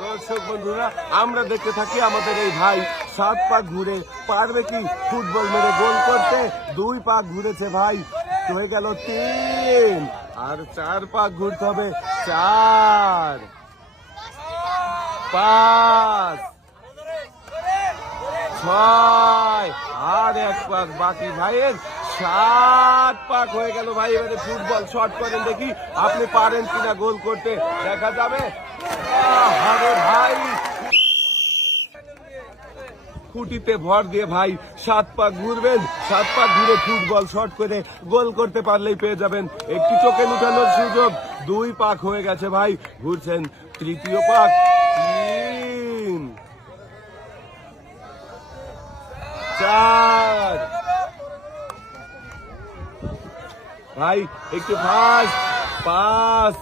দর্শক বন্ধুরা, আমরা দেখতে থাকি আমাদের এই ভাই 7 পাক ঘুরে পারবে কি ফুটবল মেরে গোল করতে। 2 পাক ঘুরেছে ভাই, হয়ে গেল 3, আর 4 পাক ঘুরতে হবে। 4, 5, 6, আর 1 পাক বাকি ভাইয়ের। 7 পাক হয়ে গেল ভাই। এবারে ফুটবল শট করেন দেখি আপনি পারেন কিনা গোল করতে, দেখা যাবে। আরে ভাই, খুঁটিতে ভর দিয়ে ভাই 7 পাক ঘুরবেন। 7 পাক ঘুরে ফুটবল শট করে গোল করতে পারলেই পেয়ে যাবেন একটি টোকেন উঠানোর সুযোগ। 2 পাক হয়ে গেছে ভাই, ঘুরছেন তৃতীয় পাক। 3, 4, ভাই একটু ফাস্ট। 5,